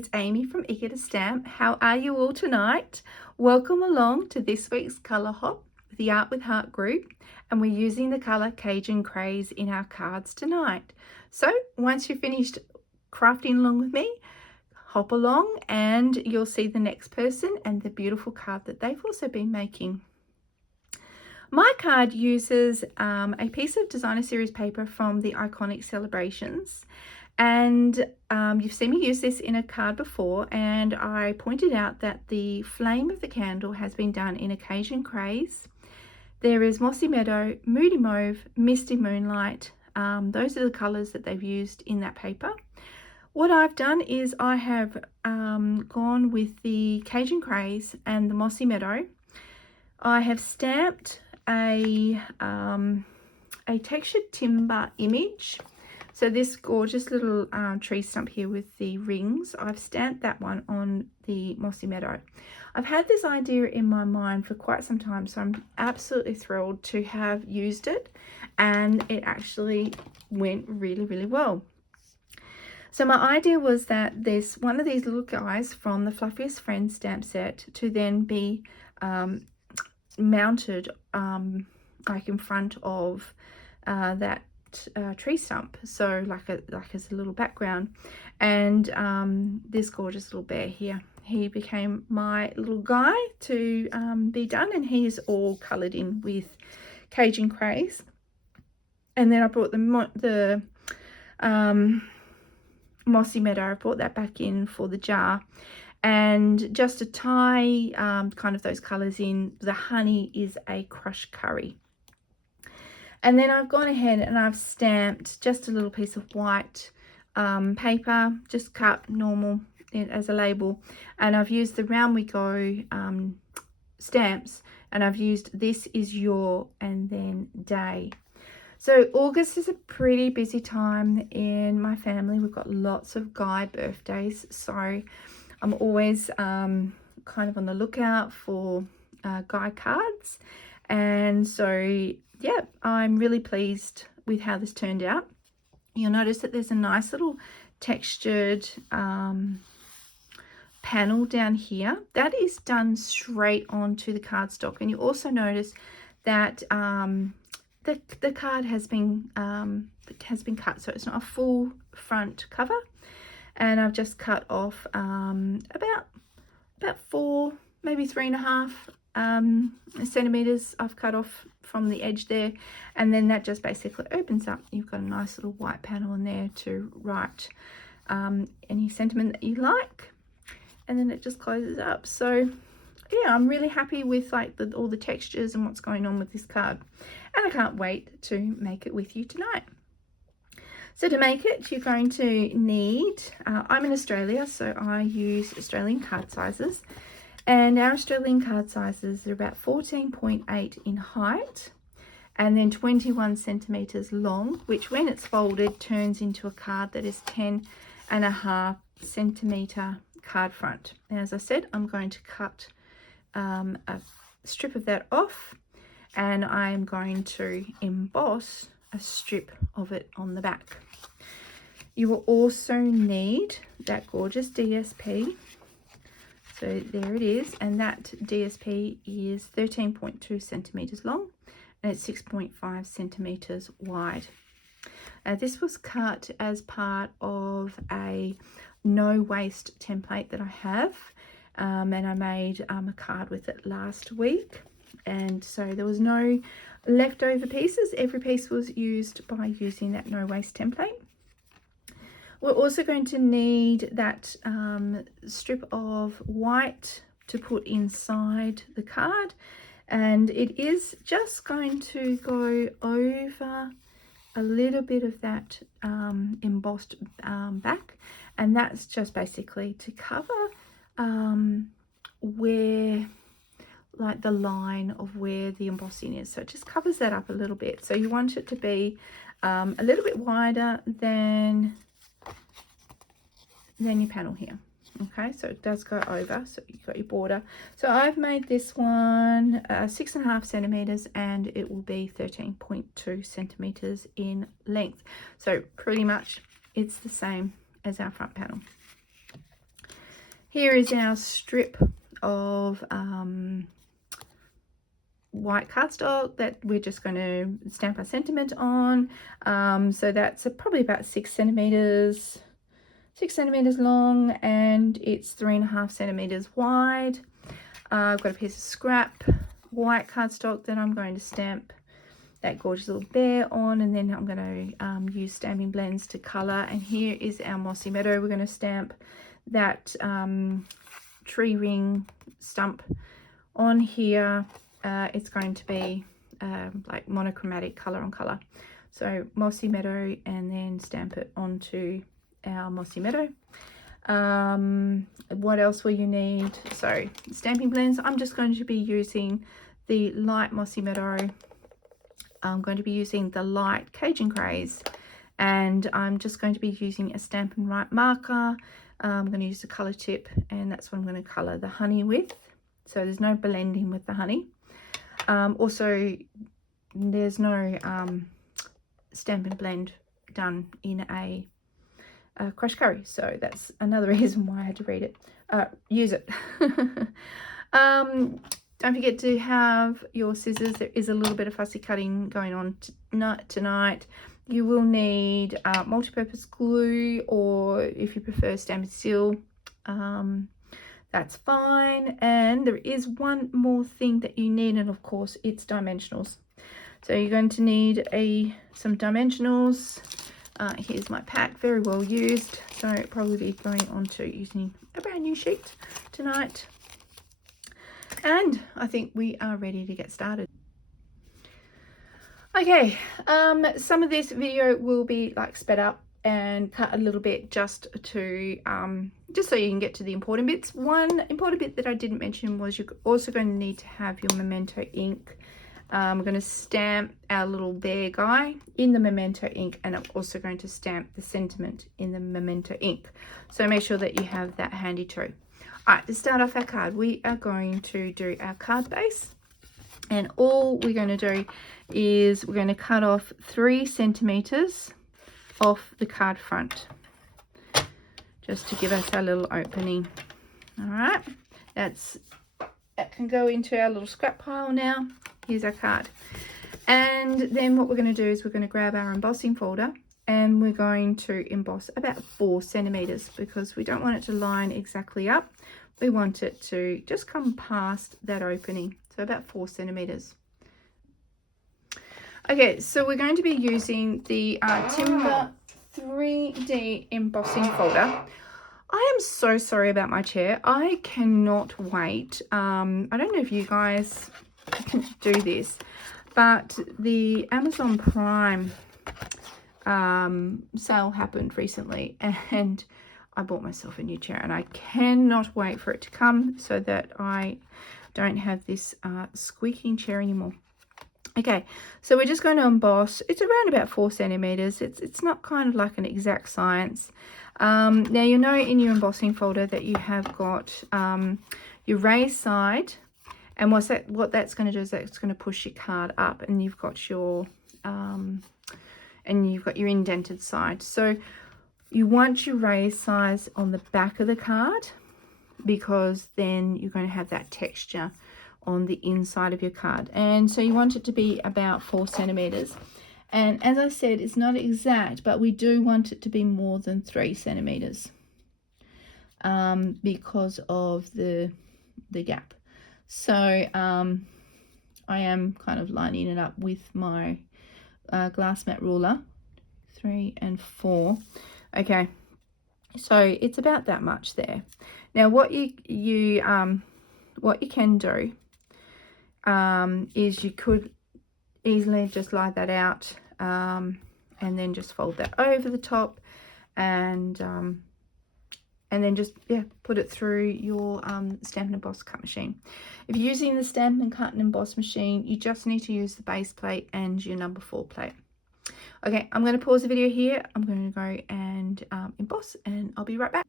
it's Amy from Eager to Stamp. How are you all tonight? Welcome along to this week's colour hop with the Art with Heart group, and we're using the colour Cajun Craze in our cards tonight. So once you've finished crafting along with me, hop along and you'll see the next person and the beautiful card that they've also been making. My card uses a piece of designer series paper from the Iconic Celebrations, and you've seen me use this in a card before, and I pointed out that the flame of the candle has been done in Cajun Craze. There is Mossy Meadow, Moody Mauve, Misty Moonlight. Those are the colours that they've used in that paper. What I've done is I have gone with the Cajun Craze and the Mossy Meadow. I have stamped a textured timber image. So this gorgeous little tree stump here with the rings, I've stamped that one on the Mossy Meadow. I've had this idea in my mind for quite some time, so I'm absolutely thrilled to have used it, and it actually went really, really well. So my idea was that there's one of these little guys from the Fluffiest Friends stamp set to then be mounted like in front of that tree stump, so like as a little background. And this gorgeous little bear here, he became my little guy to be done, and he's all coloured in with Cajun Craze. And then I brought the Mossy Meadow, I brought that back in for the jar, and just to tie kind of those colours in, the honey is a crushed curry. And then I've gone ahead and I've stamped just a little piece of white paper, just cut normal as a label, and I've used the Round We Go stamps, and I've used This Is Your and then Day. So August is a pretty busy time in my family. We've got lots of guy birthdays, so I'm always kind of on the lookout for guy cards. And so yeah, I'm really pleased with how this turned out. You'll notice that there's a nice little textured panel down here that is done straight onto the cardstock, and you also notice that the card has been cut, so it's not a full front cover. And I've just cut off about 4, maybe 3.5 centimeters I've cut off from the edge there, and then that just basically opens up. You've got a nice little white panel in there to write any sentiment that you like, and then it just closes up. So yeah, I'm really happy with like all the textures and what's going on with this card, and I can't wait to make it with you tonight. So to make it, you're going to need, I'm in Australia, so I use Australian card sizes, and our Australian card sizes are about 14.8 in height and then 21 centimeters long, which when it's folded turns into a card that is 10.5 centimeter card front. And as I said, I'm going to cut a strip of that off, and I'm going to emboss a strip of it on the back. You will also need that gorgeous DSP. So there it is, and that DSP is 13.2 centimeters long and it's 6.5 centimeters wide. This was cut as part of a no waste template that I have, and I made a card with it last week, and so there was no leftover pieces. Every piece was used by using that no waste template. We're also going to need that strip of white to put inside the card, and it is just going to go over a little bit of that embossed back, and that's just basically to cover where, like the line of where the embossing is, so it just covers that up a little bit. So you want it to be a little bit wider than your panel here. Okay, so it does go over, so you've got your border. So I've made this one 6.5 centimeters, and it will be 13.2 centimeters in length. So pretty much it's the same as our front panel. Here is our strip of white cardstock that we're just going to stamp our sentiment on. So that's probably about 6 centimeters long, and it's 3.5 centimeters wide. I've got a piece of scrap white cardstock that I'm going to stamp that gorgeous little bear on, and then I'm going to use Stampin Blends to color. And here is our mossy meadow. We're going to stamp that tree ring stump on here. It's going to be like monochromatic color on color, so mossy meadow, and then stamp it onto our mossy meadow. What else will you need? So Stampin Blends, I'm just going to be using the light mossy meadow. I'm going to be using the light Cajun Craze, and I'm just going to be using a Stampin' Right marker. I'm going to use the color tip, and that's what I'm going to color the honey with. So there's no blending with the honey. Also, there's no Stampin' Blend done in a crush curry, so that's another reason why I had to read it, use it. Don't forget to have your scissors. There is a little bit of fussy cutting going on tonight. You will need multi-purpose glue, or if you prefer Stampin' Seal, that's fine. And there is one more thing that you need, and of course it's dimensionals. So you're going to need some dimensionals. Here's my pack, very well used, so I'll probably be going on to using a brand new sheet tonight. And I think we are ready to get started. Okay, some of this video will be like sped up and cut a little bit just to just so you can get to the important bits. One important bit that I didn't mention was you're also going to need to have your Memento ink. We're going to stamp our little bear guy in the Memento ink, and I'm also going to stamp the sentiment in the Memento ink. So make sure that you have that handy too. All right, to start off our card, we are going to do our card base, and all we're going to do is we're going to cut off 3 centimeters off the card front, just to give us our little opening. All right, that can go into our little scrap pile now. Here's our card. And then what we're going to do is we're going to grab our embossing folder, and we're going to emboss about 4 centimeters, because we don't want it to line exactly up. We want it to just come past that opening, so about 4 centimeters. Okay, so we're going to be using the Timber 3D embossing folder. I am so sorry about my chair. I cannot wait. I don't know if you guys can do this, but the Amazon Prime sale happened recently, and I bought myself a new chair, and I cannot wait for it to come so that I don't have this squeaking chair anymore. Okay, so we're just going to emboss. It's around about 4 centimeters. It's not kind of like an exact science. Now you know in your embossing folder that you have got your raised side, and what that's going to do is that's going to push your card up, and you've got your indented side. So you want your raised size on the back of the card, because then you're going to have that texture on the inside of your card. And so you want it to be about 4 centimeters. And as I said, it's not exact, but we do want it to be more than 3 centimeters because of the gap. So I am kind of lining it up with my glass mat ruler, 3 and 4. Okay, so it's about that much there. Now what you can do is you could easily just lie that out and then just fold that over the top, and then just put it through your Stampin' Emboss cut machine. If you're using the Stampin' Cut and Emboss machine, you just need to use the base plate and your number 4 plate. Okay, I'm going to pause the video here. I'm going to go and emboss, and I'll be right back.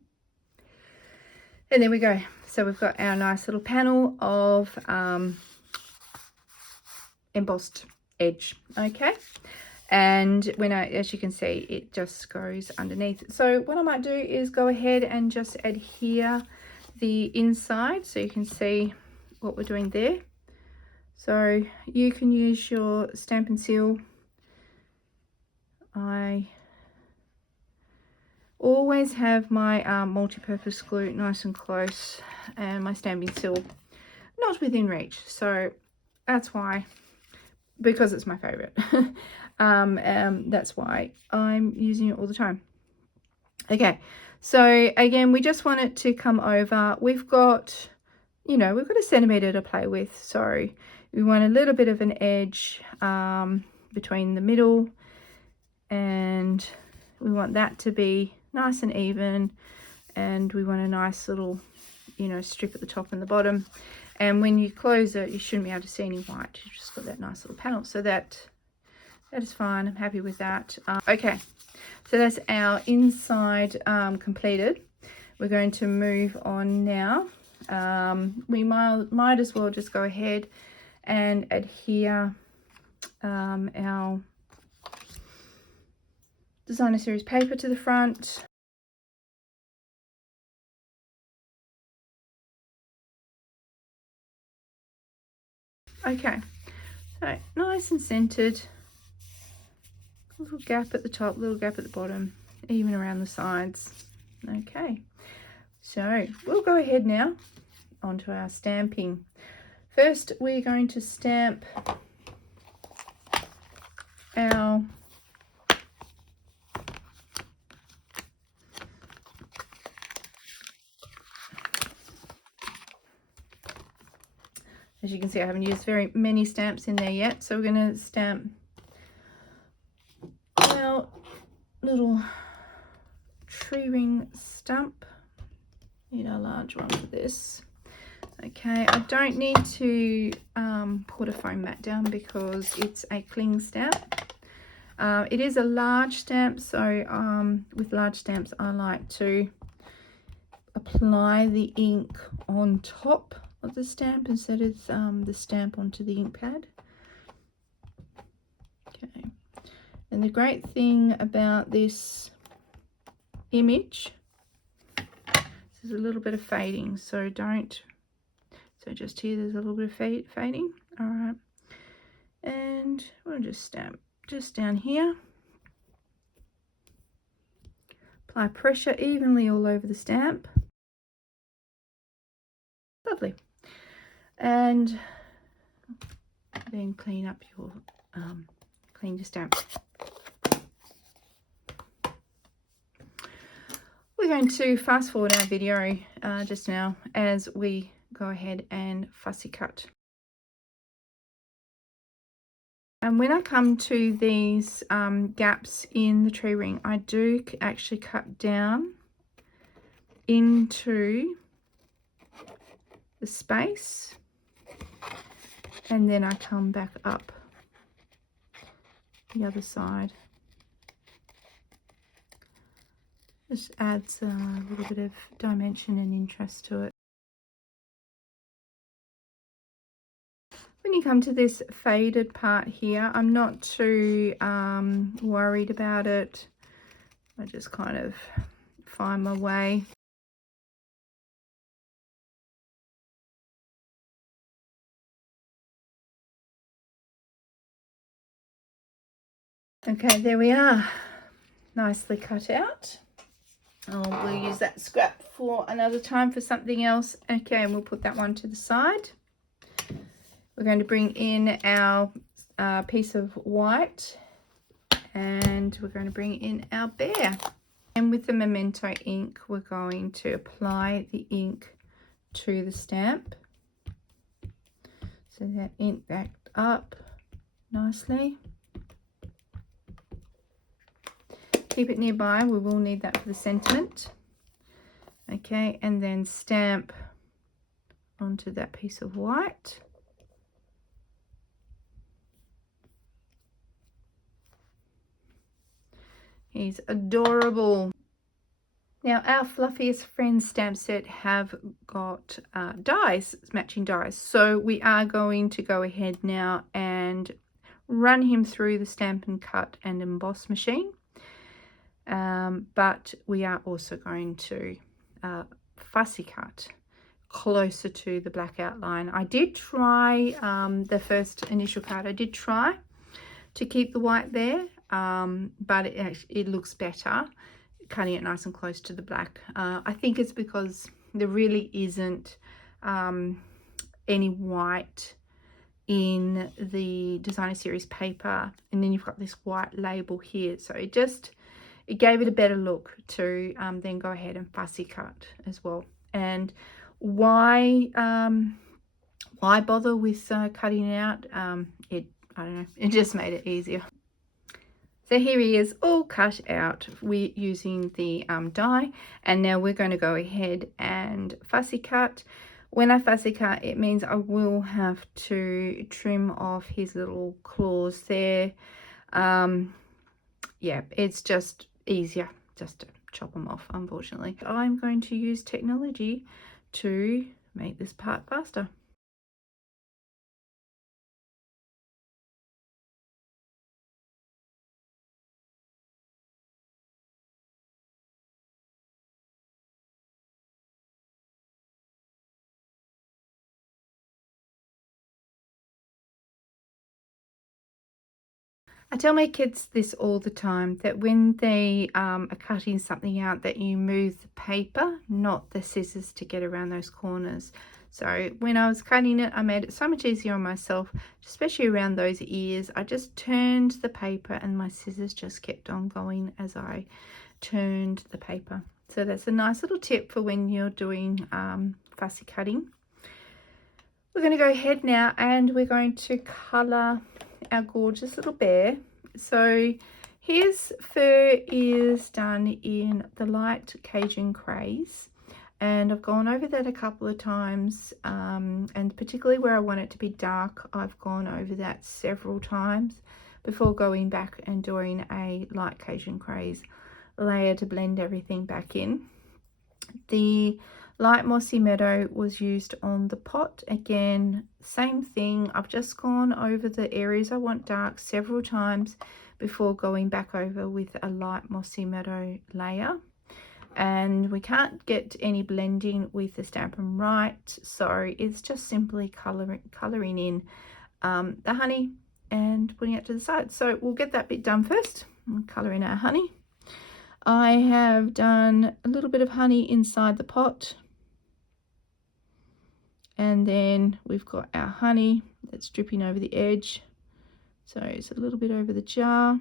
And there we go. So we've got our nice little panel of embossed edge. Okay, and as you can see, it just goes underneath. So what I might do is go ahead and just adhere the inside so you can see what we're doing there. So you can use your Stampin' Seal. I always have my multi-purpose glue nice and close, and my Stampin' Seal not within reach, so that's why, because it's my favorite. That's why I'm using it all the time. Okay, so again, we just want it to come over. We've got, you know, we've got a centimetre to play with, so we want a little bit of an edge between the middle, and we want that to be nice and even, and we want a nice little, you know, strip at the top and the bottom. And when you close it, you shouldn't be able to see any white. You've just got that nice little panel, so that is fine. I'm happy with that. Okay, so that's our inside completed. We're going to move on now. We might as well just go ahead and adhere our designer series paper to the front. Okay, so nice and centered. Little gap at the top, little gap at the bottom, even around the sides. Okay, so we'll go ahead now onto our stamping. First, we're going to stamp our as you can see, I haven't used very many stamps in there yet, so we're going to stamp our little tree ring stump. Need a large one for this. Okay, I don't need to put a foam mat down because it's a cling stamp. It is a large stamp, so with large stamps I like to apply the ink on top of the stamp instead of the stamp onto the ink pad. Okay, and the great thing about this image, there's a little bit of fading, so just here there's a little bit of fading. All right, and we'll just stamp just down here. Apply pressure evenly all over the stamp. Lovely. And then clean up your clean your stamp. We're going to fast forward our video just now as we go ahead and fussy cut. And when I come to these gaps in the tree ring, I do actually cut down into the space, and then I come back up the other side. Just adds a little bit of dimension and interest to it. When you come to this faded part here, I'm not too worried about it. I just kind of find my way. Okay, there we are. Nicely cut out. Oh, we'll use that scrap for another time for something else. Okay, and we'll put that one to the side. We're going to bring in our piece of white, and we're going to bring in our bear. And with the Memento ink, we're going to apply the ink to the stamp. So that ink backed up nicely. Keep it nearby, we will need that for the sentiment. Okay, and then stamp onto that piece of white. He's adorable. Now our Fluffiest Friends stamp set have got dies, matching dies. So we are going to go ahead now and run him through the Stampin' Cut and Emboss machine. But we are also going to fussy cut. closer to the black outline. I did try the first initial card. I did try to keep the white there, but it looks better cutting it nice and close to the black. I think it's because there really isn't any white in the designer series paper, and then you've got this white label here, so it gave it a better look to then go ahead and fussy cut as well. And why bother with cutting it out? I don't know, it just made it easier. So here he is all cut out. We're using the die, and now we're going to go ahead and fussy cut. When I fussy cut, it means I will have to trim off his little claws there. Yeah, it's just easier just to chop them off, unfortunately. I'm going to use technology to make this part faster. I tell my kids this all the time, that when they are cutting something out, that you move the paper, not the scissors, to get around those corners. So when I was cutting it, I made it so much easier on myself, especially around those ears. I just turned the paper and my scissors just kept on going as I turned the paper. So that's a nice little tip for when you're doing fussy cutting. We're going to go ahead now and we're going to colour our gorgeous little bear. So his fur is done in the light Cajun Craze, and I've gone over that a couple of times, and particularly where I want it to be dark, I've gone over that several times before going back and doing a light Cajun Craze layer to blend everything back in. The light mossy meadow was used on the pot. Again, same thing. I've just gone over the areas I want dark several times before going back over with a light mossy meadow layer. And we can't get any blending with the Stampin' Right, so it's just simply colouring in the honey and putting it to the side. So we'll get that bit done first. We'll colour in our honey. I have done a little bit of honey inside the pot, and then we've got our honey that's dripping over the edge, so it's a little bit over the jar.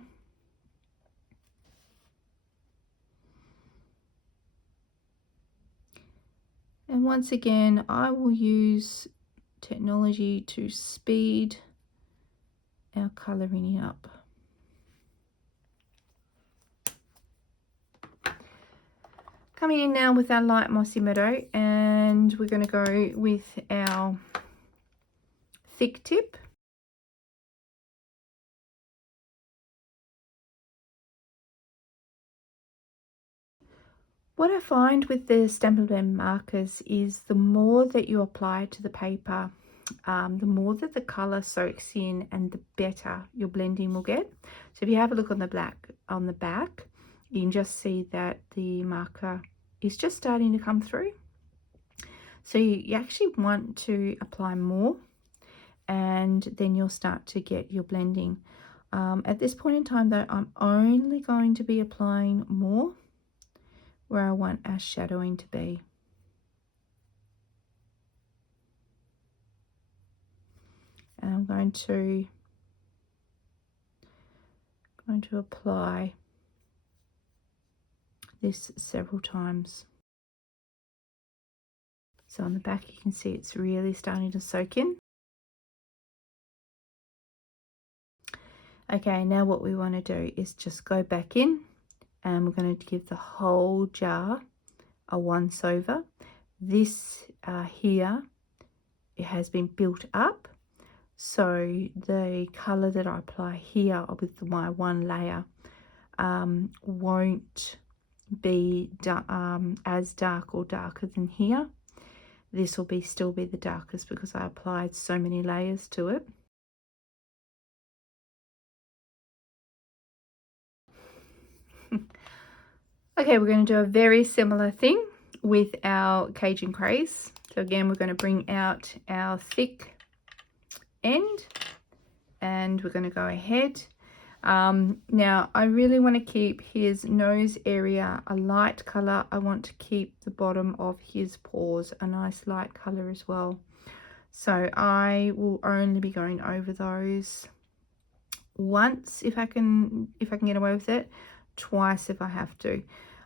And once again, I will use technology to speed our colouring up. Coming in now with our light mossy meadow, and we're going to go with our thick tip. What I find with the Stampin' Blend markers is the more that you apply to the paper, the more that the colour soaks in and the better your blending will get. So if you have a look on the back, you can just see that the marker is just starting to come through. So you actually want to apply more, and then you'll start to get your blending. At this point in time though, I'm only going to be applying more where I want our shadowing to be. And I'm going to apply this several times. So on the back you can see it's really starting to soak in. Okay, now what we want to do is just go back in, and we're going to give the whole jar a once over. This here, it has been built up, so the colour that I apply here with my one layer won't be as dark or darker than here. This will still be the darkest because I applied so many layers to it. Okay, we're going to do a very similar thing with our Cajun Craze. So again, we're going to bring out our thick end, and we're going to go ahead. Now I really want to keep his nose area a light color. I want to keep the bottom of his paws a nice light color as well. So I will only be going over those once if I can get away with it, twice if I have to.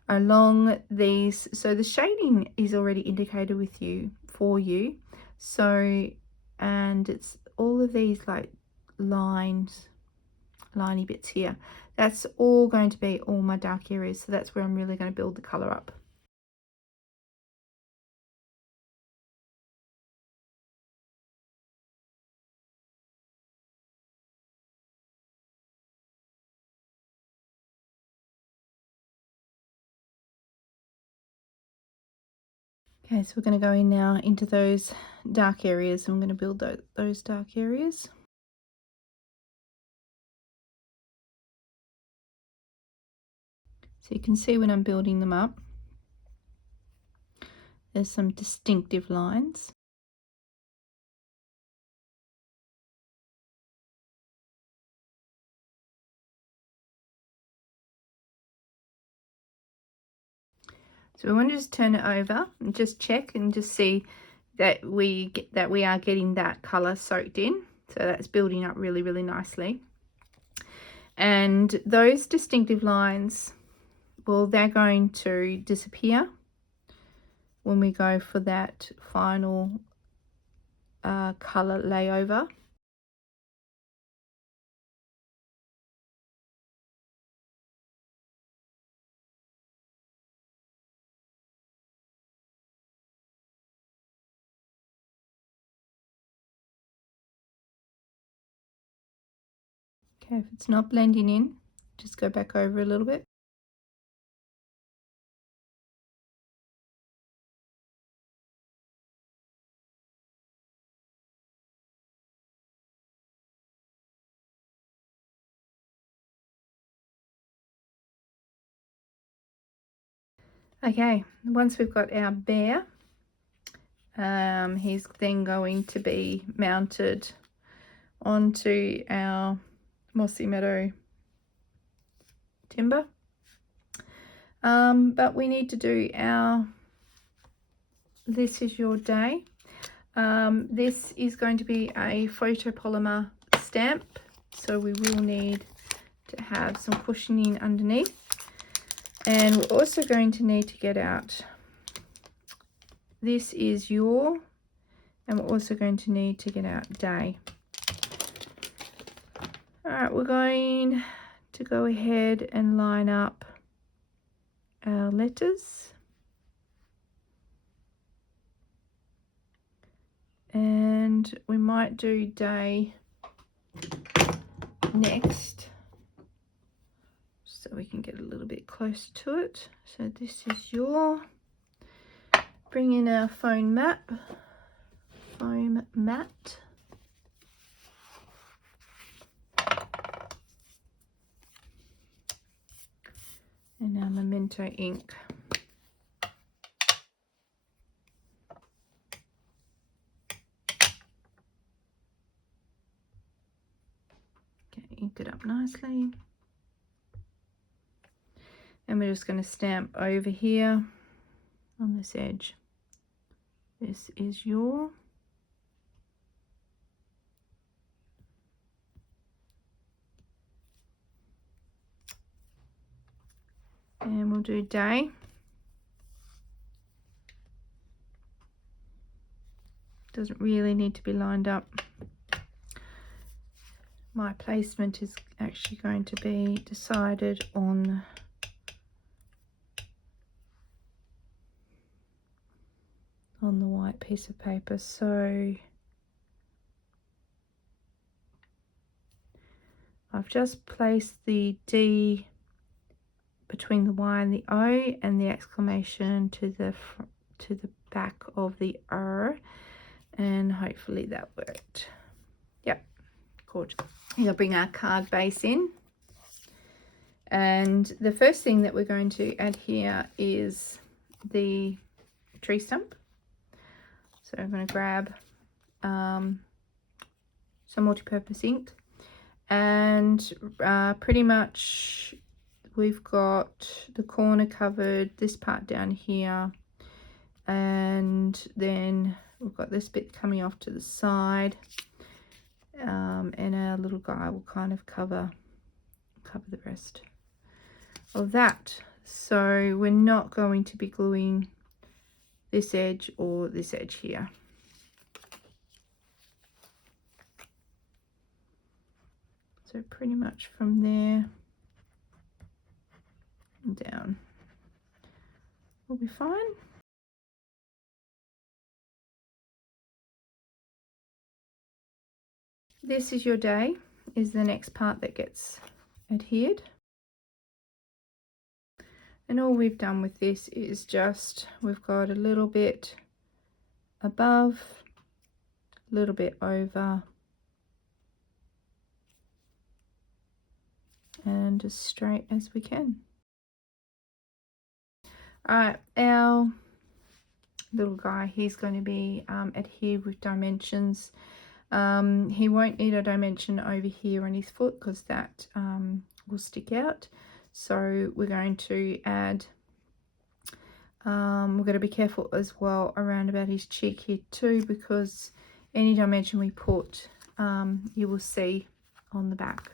Along these, so the shading is already indicated with you for you. So, and it's all of these like liney bits here. That's all going to be all my dark areas. So that's where I'm really going to build the color up. Okay, so we're going to go in now into those dark areas. I'm going to build those dark areas. So you can see when I'm building them up, there's some distinctive lines. So we want to just turn it over and just check and just see that we are getting that color soaked in. So that's building up really, really nicely. And those distinctive lines, well, they're going to disappear when we go for that final color layover. Okay, if it's not blending in, just go back over a little bit. Okay, once we've got our bear, he's then going to be mounted onto our mossy meadow timber. But we need to do our This Is Your Day. This is going to be a photopolymer stamp, so we will need to have some cushioning underneath. And we're also going to need to get out This Is Your, and we're also going to need to get out Day. All right, we're going to go ahead and line up our letters. And we might do Day next, so we can get a little bit close to it. So This Is Your. Bring in our foam mat. And our Memento ink. Okay, ink it up nicely. And we're just going to stamp over here on this edge. This is your. And we'll do Day. Doesn't really need to be lined up. My placement is actually going to be decided on the white piece of paper. So I've just placed the D between the Y and the O, and the exclamation to the back of the R, and hopefully that worked. Yep, gorgeous. You'll bring our card base in, and the first thing that we're going to add here is the tree stump. So I'm going to grab some multi-purpose ink, and pretty much we've got the corner covered, this part down here, and then we've got this bit coming off to the side, and our little guy will kind of cover the rest of that. So we're not going to be gluing this edge or this edge here. So pretty much from there and down will be fine. This is your day, is the next part that gets adhered. And all we've done with this is just, we've got a little bit above, a little bit over, and as straight as we can. Alright, our little guy, he's going to be adhered with dimensions. He won't need a dimension over here on his foot because that will stick out. So we're going to add, we're going to be careful as well around about his cheek here too, because any dimension we put, you will see on the back.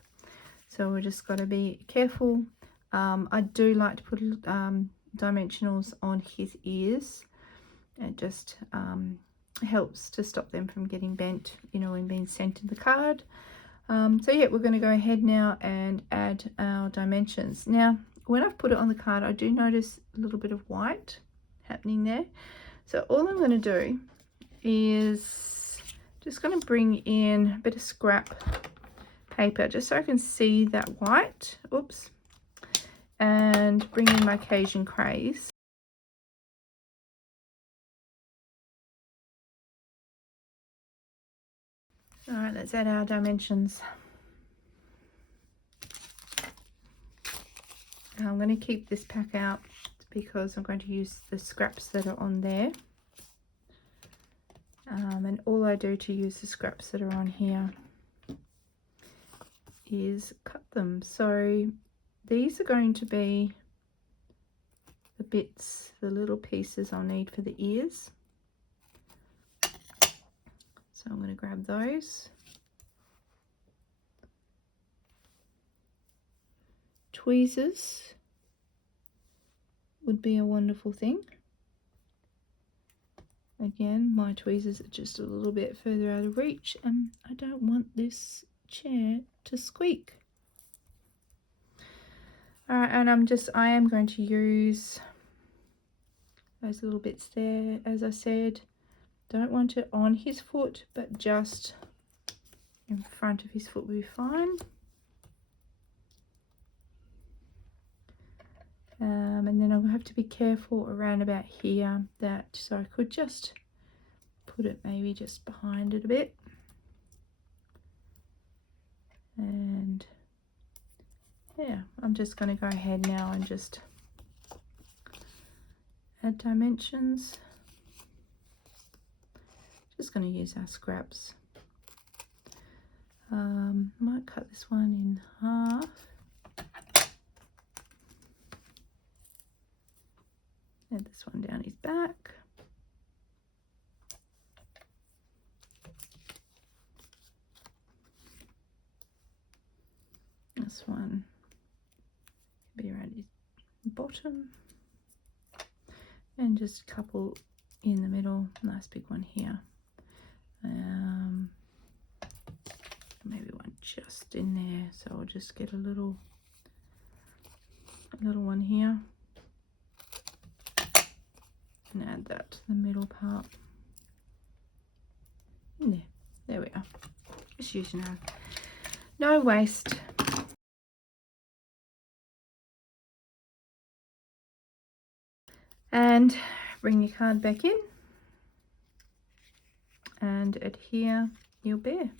So we're just got to be careful. I do like to put dimensionals on his ears. It just helps to stop them from getting bent, you know, when being sent in the card. So yeah, we're going to go ahead now and add our dimensions. Now, when I've put it on the card, I do notice a little bit of white happening there. So all I'm going to do is just going to bring in a bit of scrap paper just so I can see that white. Oops. And bring in my Cajun Craze. All right, let's add our dimensions. I'm going to keep this pack out because I'm going to use the scraps that are on there. And all I do to use the scraps that are on here is cut them. So these are going to be the bits, the little pieces I'll need for the ears. So I'm going to grab those. Tweezers would be a wonderful thing. Again, my tweezers are just a little bit further out of reach, and I don't want this chair to squeak. Alright, and I am going to use those little bits there. As I said, don't want it on his foot, but just in front of his foot will be fine. And then I'll have to be careful around about here, that so I could just put it maybe just behind it a bit, and yeah, I'm just going to go ahead now and just add dimensions. Just going to use our scraps. Might cut this one in half. Add this one down his back. This one be around his bottom. And just a couple in the middle. Nice big one here. Maybe one just in there. So I'll just get a little one here. And add that to the middle part. In there. There we are. Just using our no waste. And bring your card back in and adhere your bear.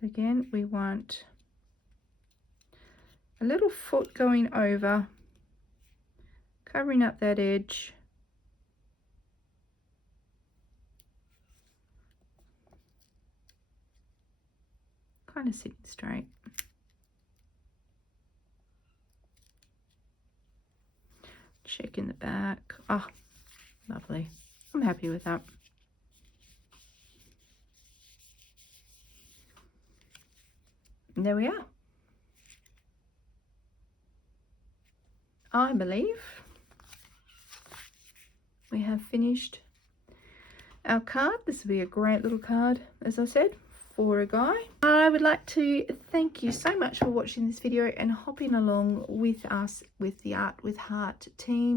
So again, we want a little foot going over, covering up that edge, kind of sitting straight. Check in the back. Oh, lovely. I'm happy with that. And there we are. I believe we have finished our card. This will be a great little card, as I said, for a guy. I would like to thank you so much for watching this video and hopping along with us with the Art with Heart team.